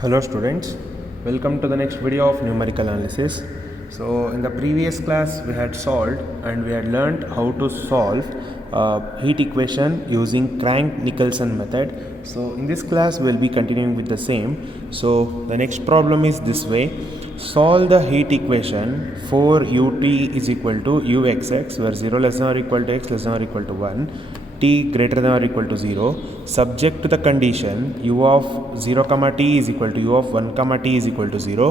Hello students, welcome to the next video of numerical analysis. So in the previous class we had solved and we had learned how to solve heat equation using Crank-Nicolson method. So in this class we will be continuing with the same. So the next problem is this way. Solve the heat equation for ut is equal to uxx where 0 less than or equal to x less than or equal to 1, t greater than or equal to 0, subject to the condition u of 0 comma t is equal to u of 1 comma t is equal to 0,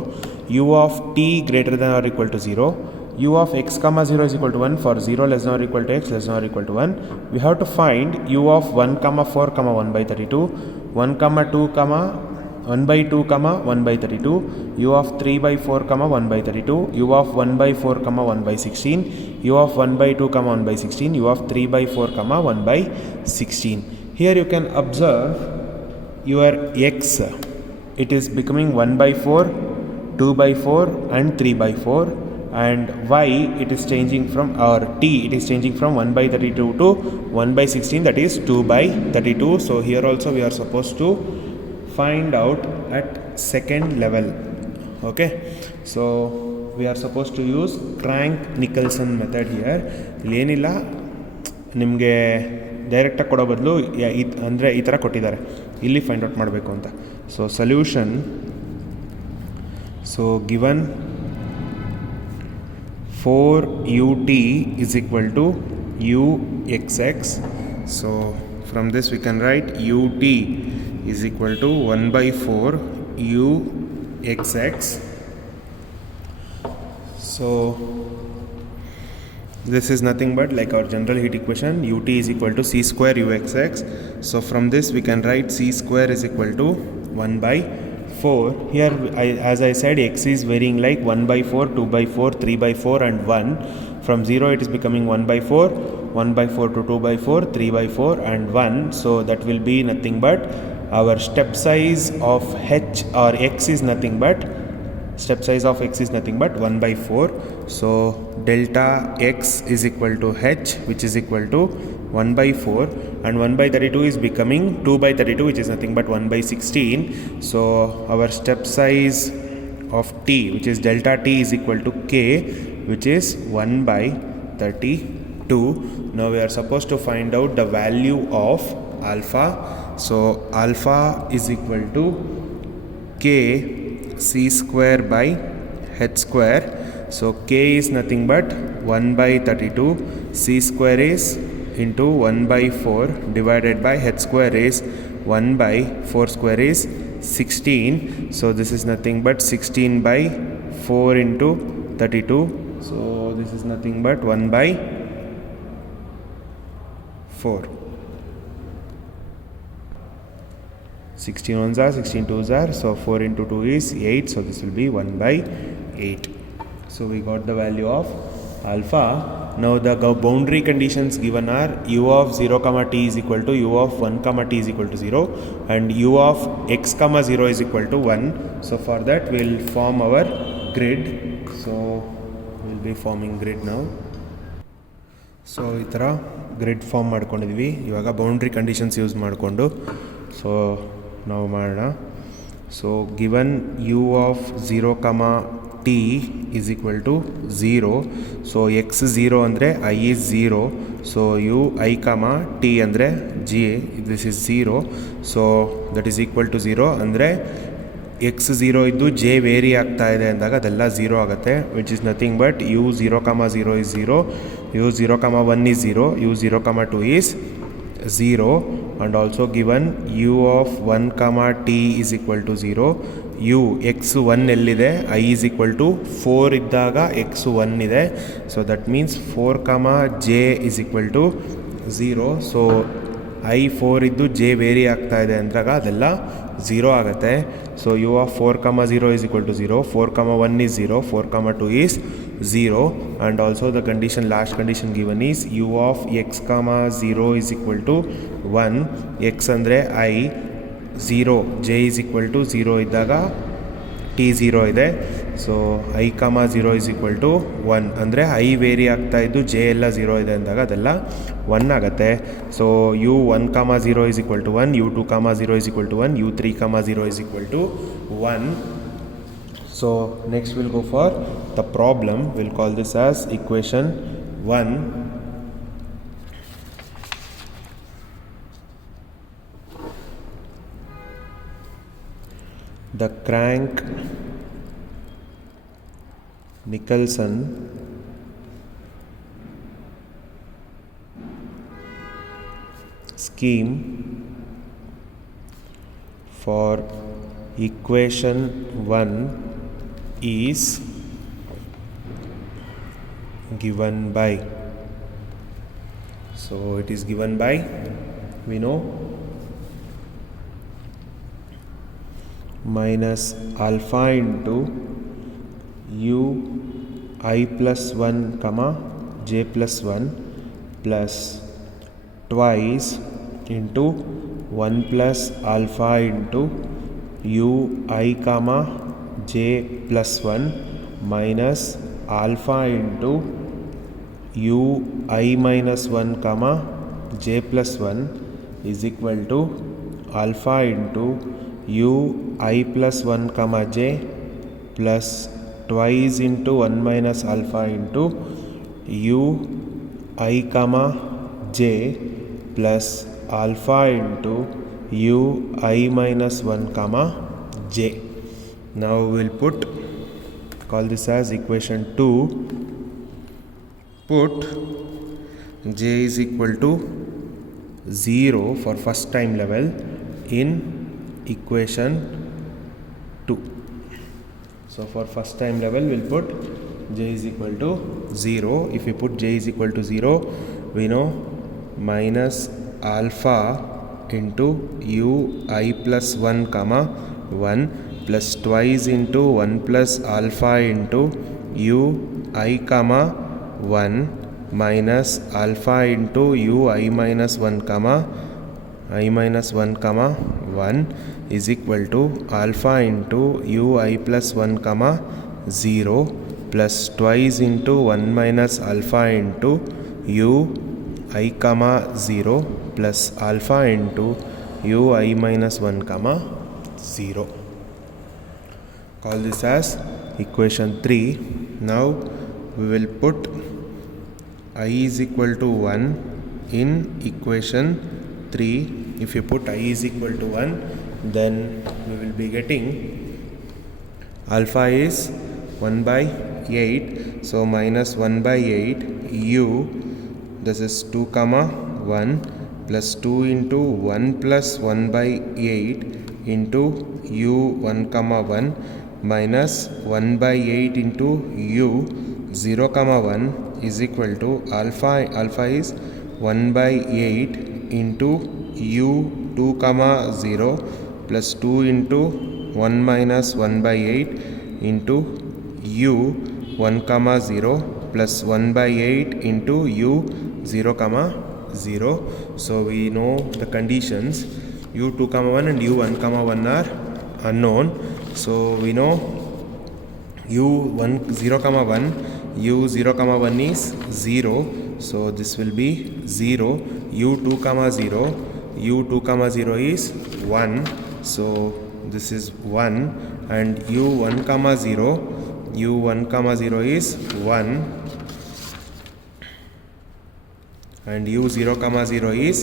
u of t greater than or equal to 0, u of x comma 0 is equal to 1 for 0 less than or equal to x less than or equal to 1. We have to find u of 1 comma 4 comma 1 by 32, 1 comma 2 comma 1 by 2 comma 1 by 32, u of 3 by 4 comma 1 by 32, u of 1 by 4 comma 1 by 16, u of 1 by 2 comma 1 by 16, u of 3 by 4 comma 1 by 16. Here you can observe your x, it is becoming 1 by 4, 2 by 4 and 3 by 4, and y it is changing from, or t it is changing from 1 by 32 to 1 by 16, that is 2 by 32. So here also we are supposed to find out at second level. Okay, so we are supposed to use Crank-Nicolson method here. ಇಲ್ಲಿ ಏನಿಲ್ಲ, ನಿಮಗೆ ಡೈರೆಕ್ಟಾಗಿ ಕೊಡೋ ಬದಲು ಅಂದರೆ ಈ ಥರ ಕೊಟ್ಟಿದ್ದಾರೆ, ಇಲ್ಲಿ ಫೈಂಡ್ ಔಟ್ ಮಾಡಬೇಕು ಅಂತ. So solution, so given 4ut is equal to uxx. So from this we can write ut is equal to 1 by 4 uxx. So this is nothing but like our general heat equation, ut is equal to c square uxx. So from this we can write c square is equal to 1 by 4. Here as I said, x is varying like 1 by 4, 2 by 4, 3 by 4 and 1. From 0 it is becoming 1 by 4, 1 by 4 to 2 by 4, 3 by 4 and 1. So that will be nothing but our step size of h or x is nothing but, step size of x is nothing but 1 by 4. So delta x is equal to h, which is equal to 1 by 4, and 1 by 32 is becoming 2 by 32, which is nothing but 1 by 16. So our step size of t, which is delta t, is equal to k, which is 1 by 32. Now we are supposed to find out the value of alpha. So alpha is equal to k c square by h square. So k is nothing but 1 by 32, c square is into 1 by 4 divided by h square is 1 by 4 square is 16. So this is nothing but 16 by 4 into 32. So this is nothing but 1 by 4. 16 ones are 16 twos are, so 4 into 2 is 8, so this will be 1 by 8. So we got the value of alpha. Now the boundary conditions given are u of 0 comma t is equal to u of 1 comma t is equal to 0 and u of x comma 0 is equal to 1. So for that we will form our grid. So we will be forming grid now. So ಈ ಥರ grid form ಮಾಡ್ಕೊಂಡಿದ್ವಿ. ಇವಾಗ boundary conditions use ಮಾಡಿಕೊಂಡು so ನಾವು ಮಾಡೋಣ. So given u of 0 comma t is equal to 0. So x 0 ಅಂದರೆ i is 0. So u i comma t ಅಂದರೆ g, this is 0. So that is equal to 0 ಅಂದರೆ x 0 ಇದ್ದು j very ಆಗ್ತಾ ಇದೆ ಅಂದಾಗ ಅದೆಲ್ಲ 0 ಆಗುತ್ತೆ, which is nothing but u 0 comma 0 is 0, u 0 comma 1 is 0, u 0 comma 2 is 0, and also given u of 1 comma t is equal to 0, u x 1 ಎಲ್ಲಿದೆ, i is equal to 4 ಇದ್ದಾಗ x 1 ಇದೆ, so that means 4 comma j is equal to 0. So i 4 ಇದ್ದು j very ಆಗ್ತಾ ಇದೆ ಅಂದಾಗ ಅದೆಲ್ಲ 0 ಆಗುತ್ತೆ. So u of 4 comma 0 is equal to 0, 4 comma 1 is 0, 4 comma 2 is 0, and also the condition, last condition given is u of x comma 0 is equal to 1, x ಅಂದರೆ i, 0 j is equal to 0 ಇದ್ದಾಗ t 0 ಇದೆ, so I, 0 is equal to 1 ಅಂದರೆ I very ಆಗ್ತಾ ಇದ್ದು J ಎಲ್ಲ 0 ಇದೆ ಅಂದಾಗ ಅದೆಲ್ಲ 1 ಆಗುತ್ತೆ. So U1, 0 is equal to 1, U2, 0 is equal to 1, U3, 0 is equal to 1. So next we'll go for the problem. We'll call this as equation 1. The Crank-Nicolson scheme for equation 1 is given by, so it is given by, we know, minus alpha into u I plus 1 comma j plus 1 plus twice into 1 plus alpha into u I comma j plus 1 minus alpha into u I minus 1 comma j plus 1 is equal to alpha into u I plus 1 comma j plus twice into 1 minus alpha into u I comma j plus alpha into u I minus 1 comma j. Now we'll call this as equation 2. Put j is equal to 0 for first time level in equation 2. So for first time level we'll put j is equal to 0. If we put j is equal to 0, we know minus alpha into u I plus 1 comma 1 plus twice into 1 plus alpha into u I comma 1 minus alpha into u I minus 1 comma I minus 1 comma 1 is equal to alpha into u I plus 1 comma 0 plus twice into 1 minus alpha into u I comma 0 plus alpha into u I minus 1 comma 0. Call this as equation 3. Now we will put I is equal to 1 in equation 3. If you put I is equal to 1, then we will be getting alpha is 1 by 8, so minus 1 by 8 u, this is 2 comma 1 plus 2 into 1 plus 1 by 8 into u 1 comma 1 minus 1 by 8 into u 0 comma 1 is equal to alpha is 1 by 8 into u 2 comma 0 plus 2 into 1 minus 1 by 8 into u 1 comma 0 plus 1 by 8 into u 0 comma 0. So we know the conditions, u2 comma 1 and u1 comma 1 are unknown. So we know u1 0 comma 1, u 0 comma 1 is 0, so this will be 0. u2 comma 0, u2 comma 0 is 1, so this is 1, and u1 comma 0, u1 comma 0 is 1, and u0 comma 0 is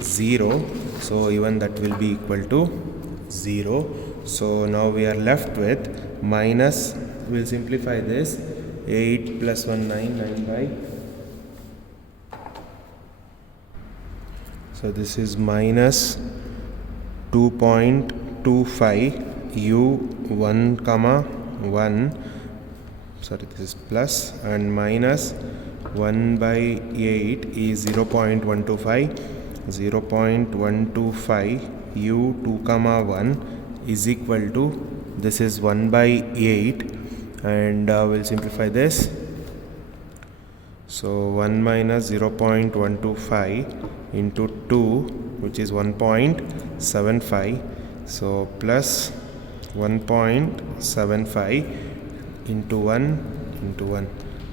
0, so even that will be equal to 0. So now we are left with minus, we'll simplify this, 8 plus 1 9 by, so this is minus 2.25 u1 comma 1, sorry this is plus, and minus 1 by 8 is 0.125 u2 comma 1 is equal to, this is 1 by 8, and we'll simplify this. So 1 minus 0.125 into 2, which is 1.75, so plus 1.75 into 1 into 1.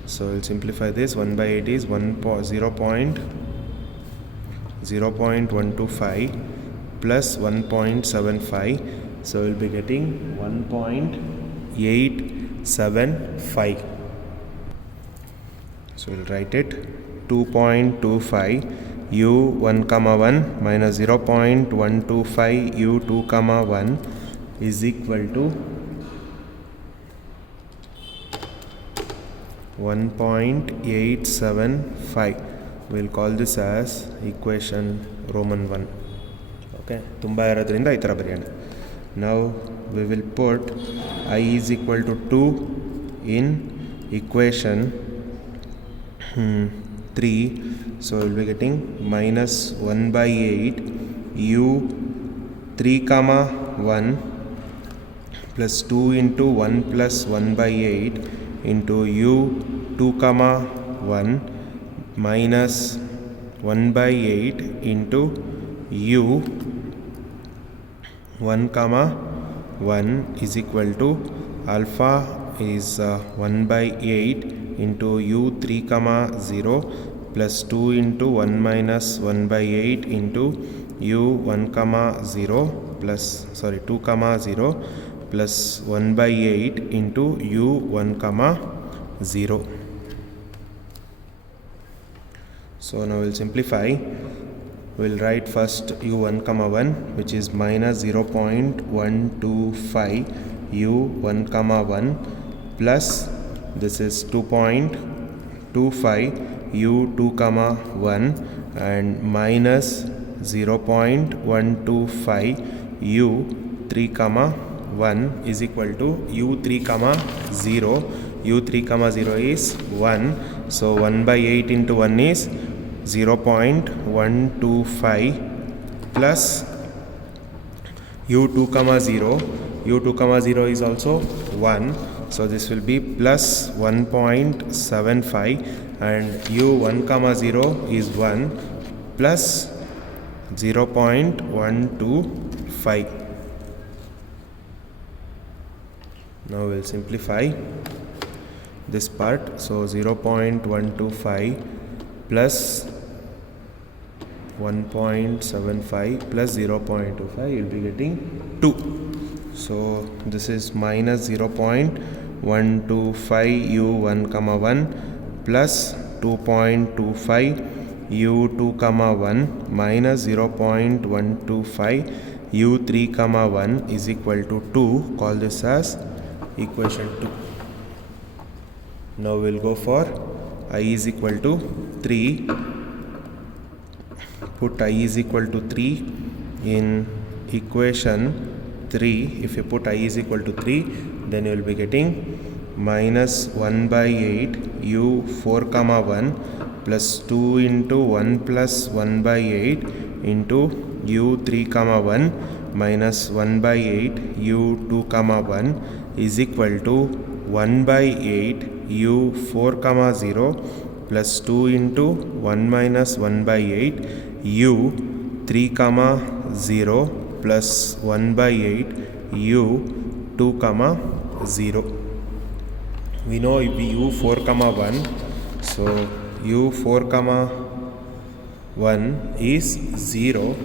So we'll simplify this. 1 by 8 is 0.125 plus 1.75. So we'll be getting 1.875. So we'll write it 2.25 u1 comma 1 minus 0.125 u2 comma 1 is equal to 1.875. We'll call this as equation Roman 1. Okay, ತುಂಬಾ ಇರೋದ್ರಿಂದ ಈ ಥರ ಬರೆಯೋಣ. Now we will put I is equal to 2 in equation 3. So we'll be getting minus 1 by 8 u 3 comma 1 plus 2 into 1 plus 1 by 8 into u 2 comma 1 minus 1 by 8 into u 1 comma 1 is equal to alpha is 1 by 8 into u 3 comma 0 plus 2 into 1 minus 1 by 8 into u 1 comma 0 plus 2 comma 0 plus 1 by 8 into u 1 comma 0. So now we'll simplify. We'll write first u1 comma 1, which is minus 0.125 u1 comma 1 plus this is 2.25 u2 comma 1 and minus 0.125 u3 comma 1 is equal to u3 comma 0. u3 comma 0 is 1. So 1 by 8 into 1 is 0.125 plus u2 comma 0. u2 comma 0 is also 1. So this will be plus 1.75 and u1 comma 0 is 1 plus 0.125. Now we'll simplify this part. So 0.125 plus 1.75 plus 0.25, you'll be getting 2. So this is minus 0.125 u1 comma 1 plus 2.25 u2 comma 1 minus 0.125 u3 comma 1 is equal to 2. Call this as equation 2. Now we'll go for I is equal to 3. Put I is equal to 3 in equation 3. If you put I is equal to 3, then you will be getting minus 1 by 8 u 4 comma 1 plus 2 into 1 plus 1 by 8 into u 3 comma 1 minus 1 by 8 u 2 comma 1 is equal to 1 by 8 u 4 comma 0 plus 2 into 1 minus 1 by 8 u 3 comma 0 plus 1 by 8 u 2 comma 0. We know u 4 comma 1. So u 4 comma 1 is 0.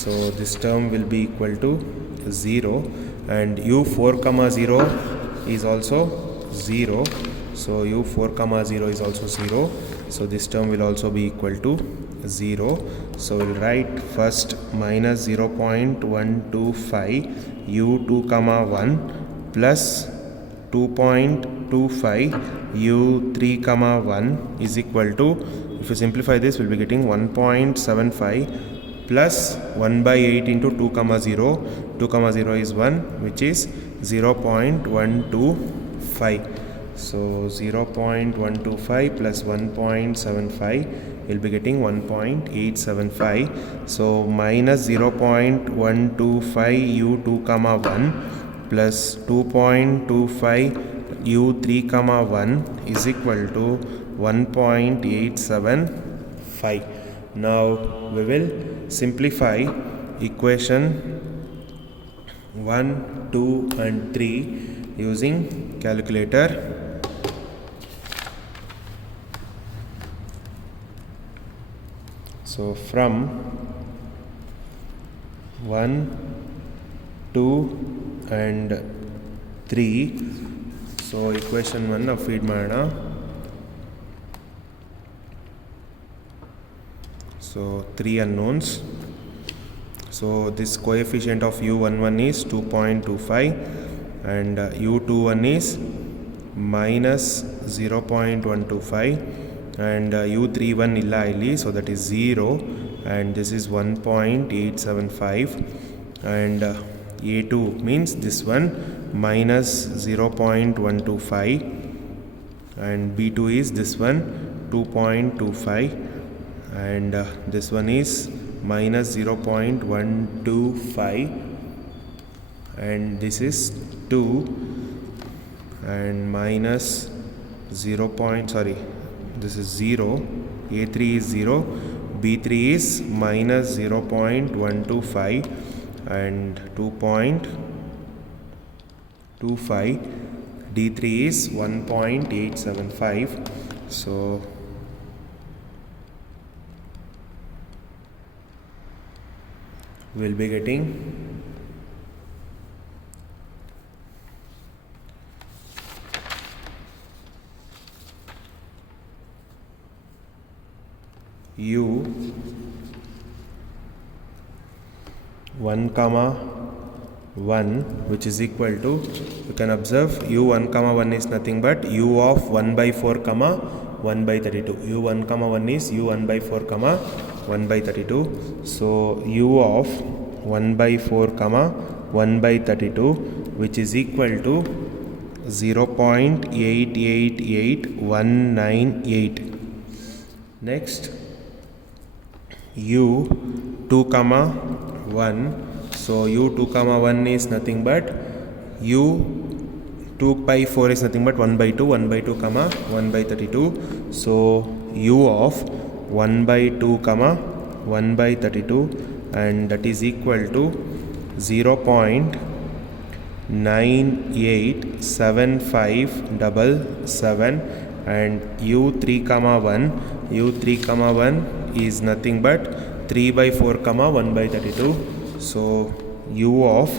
So this term will be equal to 0 and u 4 comma 0 is also 0. So u 4 comma 0 is also 0. So this term will also be equal to 0. So we'll write first minus 0.125 u2 comma 1 plus 2.25 u3 comma 1 is equal to, if you simplify this, we'll be getting 1.75 plus 1 by 8 into 2 comma 0. 2 comma 0 is 1, which is 0.125. So 0.125 plus 1.75, you'll be getting 1.875. So minus 0.125 u2 comma 1 plus 2.25 u3 comma 1 is equal to 1.875. Now we will simplify equation 1, 2 and 3 using calculator. So from 1, 2 and 3, so equation 1 feed ಮಾಡೋಣ. So 3 unknowns. So this coefficient of u11 is 2.25 and u21 is minus 0.125 and u31 illa illi, so that is 0 and this is 1.875 and a2 means this one minus 0.125 and b2 is this one 2.25 and this one is minus 0.125 and this is 2 and minus 0. This is 0, a3 is 0, b3 is minus 0.125 and 2.25, d3 is 1.875. so we'll be getting u 1 comma 1, which is equal to, you can observe u1 comma 1 is nothing but u of 1 by 4 comma 1 by 32. u1 comma 1 is u1 by 4 comma 1 by 32. So u of 1 by 4 comma 1 by 32, which is equal to 0.888198. Next u 2 comma 1. So u 2 comma 1 is nothing but u 2 by 4 is nothing but 1 by 2, 1 by 2 comma 1 by 32. So u of 1 by 2 comma 1 by 32 and that is equal to 0.987577 and u3 comma 1 is nothing but 3 by 4 comma 1 by 32. So u of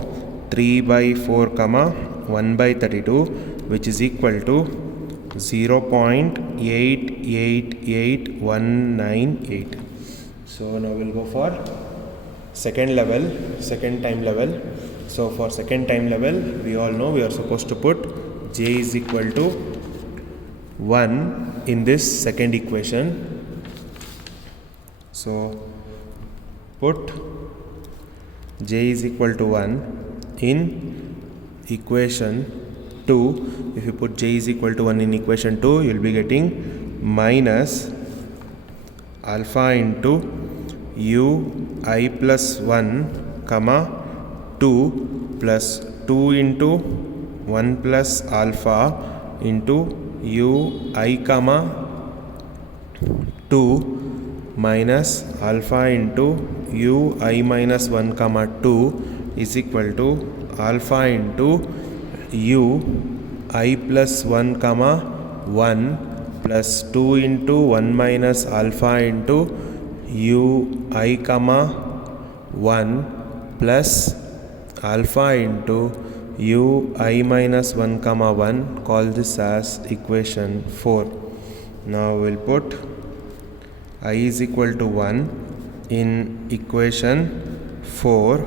3 by 4 comma 1 by 32, which is equal to 0.888198. So now we'll go for second time level. So for second time level, we all know we are supposed to put j is equal to 1 in this second equation. So put j is equal to 1 in equation 2. If you put j is equal to 1 in equation 2, you will be getting minus alpha into u I plus 1 comma 2 plus 2 into 1 plus alpha into u I comma 2 minus alpha into u I minus 1 comma 2 is equal to alpha into u I plus 1 comma 1 plus 2 into 1 minus alpha into u I comma 1 plus alpha into u I minus 1 comma 1. Call this as equation 4. Now we'll put I is equal to 1 in equation 4.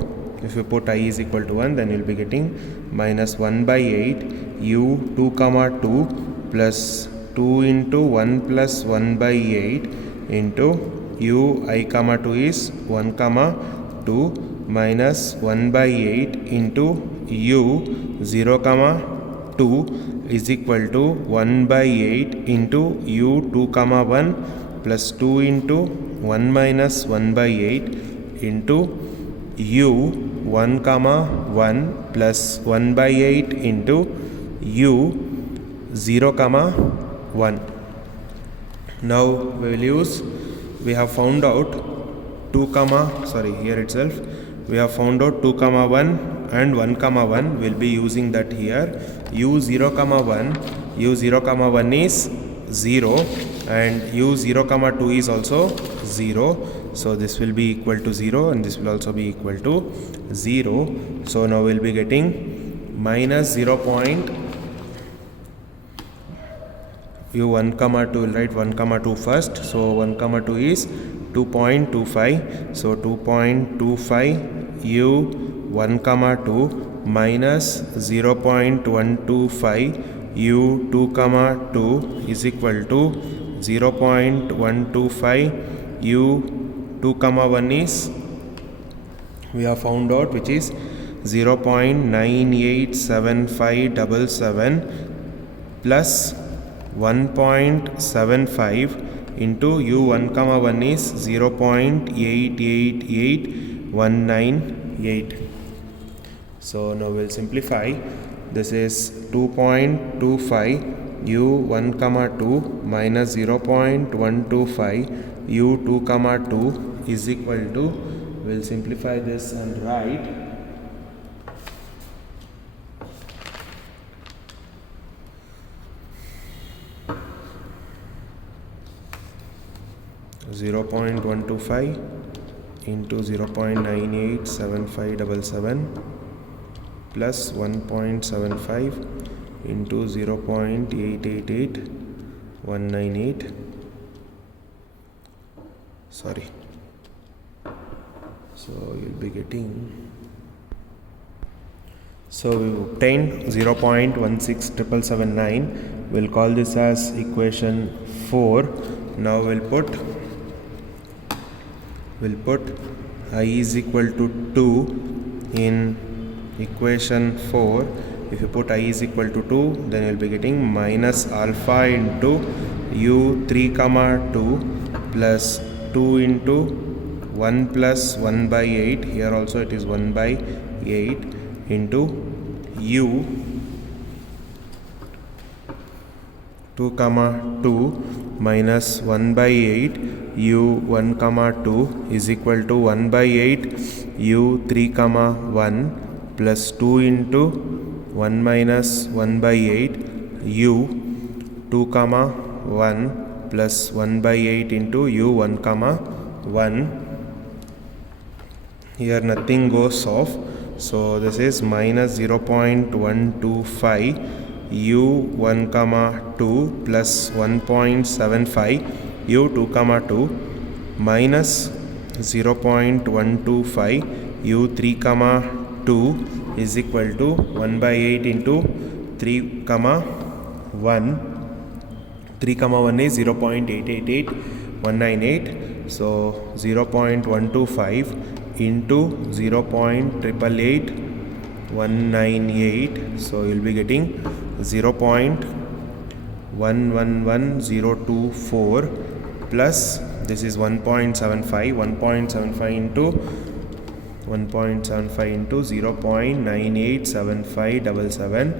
If you put I is equal to 1, then you'll be getting minus 1 by 8 u 2 comma 2 plus 2 into 1 plus 1 by 8 into u I comma 2 is 1 comma 2 minus 1 by 8 into u 0 comma 2 is equal to 1 by 8 into u 2 comma 1 plus 2 into 1 minus 1 by 8 into u 1 comma 1 plus 1 by 8 into u 0 comma 1. Now we have found out 2 comma, here itself we have found out 2 comma 1 and 1 comma 1 will be using that here. u0 comma 1 is 0 and u0 comma 2 is also 0, so this will be equal to 0 and this will also be equal to 0. So now we'll be getting minus 0. u1 comma 2, we'll write 1 comma 2 first, so 1 comma 2 is 2.25, so 2.25 u1 comma 2 minus 0.125 u2 comma 2 is equal to 0.125 u2 comma 1 is, we have found out, which is 0.987577 plus 1.75 into u1 comma 1 is 0.888198. So now we'll simplify. This is 2.25 u1 comma 2 minus 0.125 u2 comma 2 is equal to, we'll simplify this and write 0.125 into 0.987577 plus 1.75 into 0.888198. Sorry. So you'll be getting, so we obtained 0.16779. We'll call this as equation 4. Now we'll put I is equal to 2 in equation 4. If you put I is equal to 2, then you'll be getting minus alpha into u3 comma 2 plus 2 into 1 plus 1 by 8, here also it is 1 by 8 into u 2 comma 2 minus 1 by 8 u1 comma 2 is equal to 1 by 8 u3 comma 1 plus 2 into 1 minus 1 by 8 u 2 comma 1 plus 1 by 8 into u1 comma 1. Here nothing goes off, so this is minus 0.125 u1 comma 2 plus 1.75 u2 comma 2 minus 0.125 u3 comma 2 is equal to 1 by 8 into 3 comma 1. 3 comma 1 is 0.888198, so 0.125 into 0.888198, so you'll be getting 0.111024 plus this is 1.75 into 0.987577,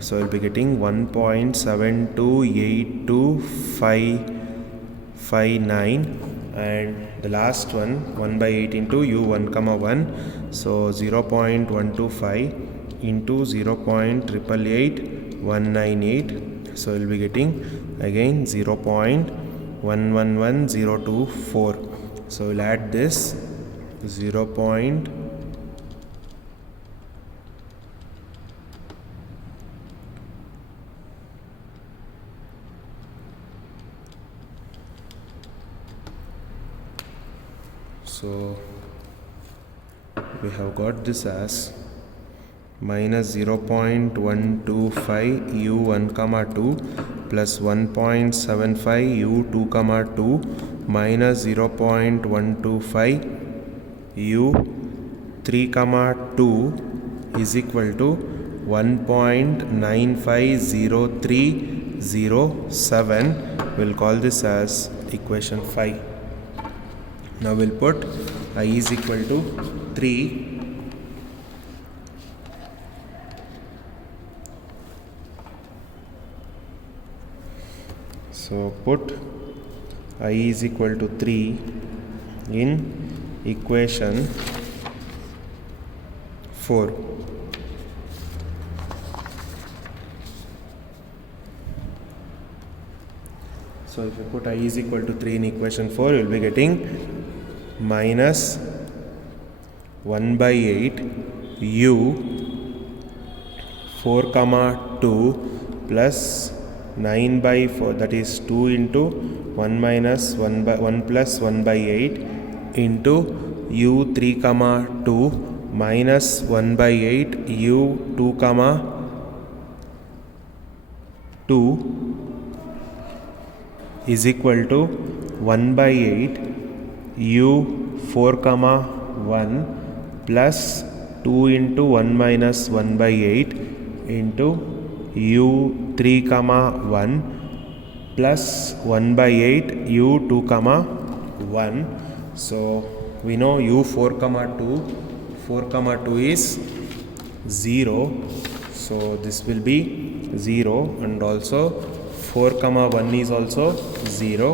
so you'll be getting 1.728259, and the last one 1 by 8 into u1 comma 1, so 0.125 into 0.888198, so you'll be getting again 0.111024. So we'll add this 0. So we have got this as minus 0.125 u1 comma 2 plus 1.75 u2 comma 2 minus 0.125 u3 comma 2 is equal to 1.950307. We'll call this as equation 5. Now we'll put I is equal to 3. So put I is equal to 3 in equation 4. So if you put I is equal to 3 in equation 4, you will be getting minus 1 by 8 u 4 comma 2 plus 9 by 4, that is 2 into 1 minus 1 by 1 plus 1 by 8 into u 3 comma 2 minus 1 by 8 u 2 comma 2 is equal to 1 by 8 u 4 comma 1 plus 2 into 1 minus 1 by 8 into u 3 comma 1 plus 1 by 8 u 2 comma 1. So we know u 4 comma 2 is 0, so this will be 0, and also 4 comma 1 is also 0,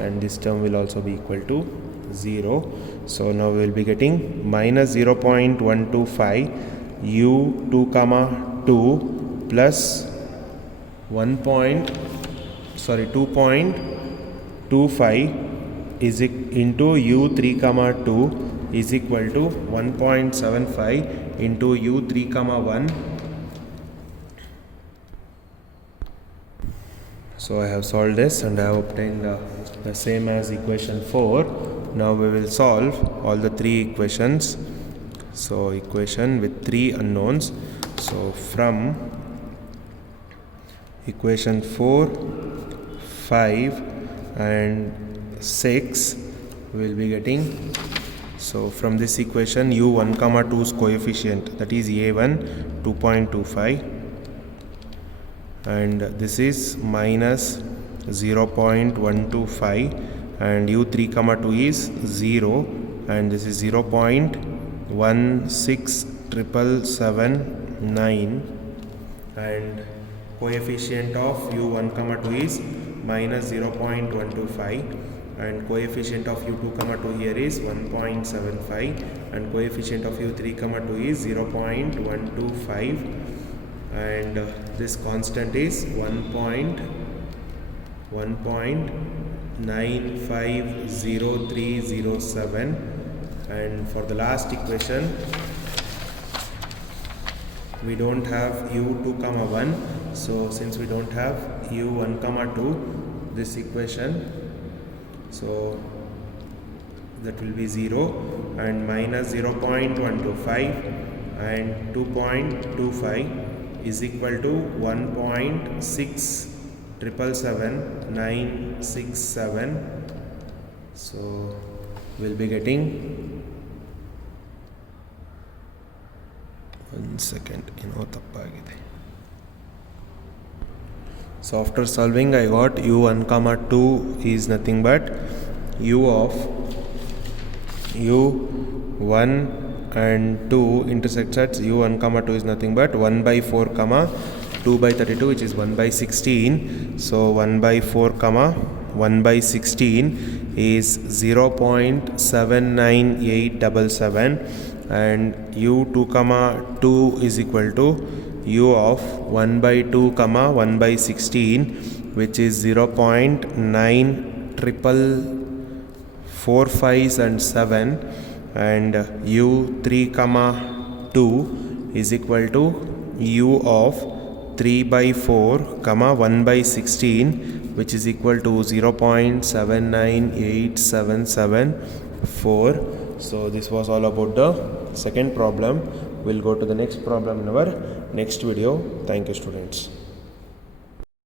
and this term will also be equal to 0. So now we will be getting minus 0.125 u 2 comma 2 plus 2.25 is into u 3 comma 2 is equal to 1.75 into u 3 comma 1. So I have solved this and I have obtained the same as equation 4. Now we will solve all the 3 equations. So equation with 3 unknowns. So from equation 4, 5 and 6 we will be getting, so from this equation u1 comma 2's coefficient, that is a1 2.25, and this is minus 0.125, and u3 comma 2 is 0, and this is 0.16779, and coefficient of u1 comma 2 is minus 0.125, and coefficient of u2 comma 2 here is 1.75, and coefficient of u3 comma 2 is 0.125, and this constant is 1.950307. And for the last equation we don't have u2 comma 1, so since we don't have u1 comma 2, this equation, so that will be 0, and minus 0.125 and 2.25 is equal to 1.677967. So we'll be getting, one second, tappagide. So after solving I got u1 comma 2 is nothing but u of u1 and 2 intersects at u1 comma 2 is nothing but 1 by 4 comma 2 by 32, which is 1 by 16. So 1 by 4 comma 1 by 16 is 0.79877, and u2 comma 2 is equal to u of 1 by 2 comma 1 by 16, which is 0.9445 and 7, and u3 comma 2 is equal to u of 3 by 4 comma 1 by 16, which is equal to 0.798774. So this was all about the second problem. We'll go to the next problem in our next video. Thank you, students.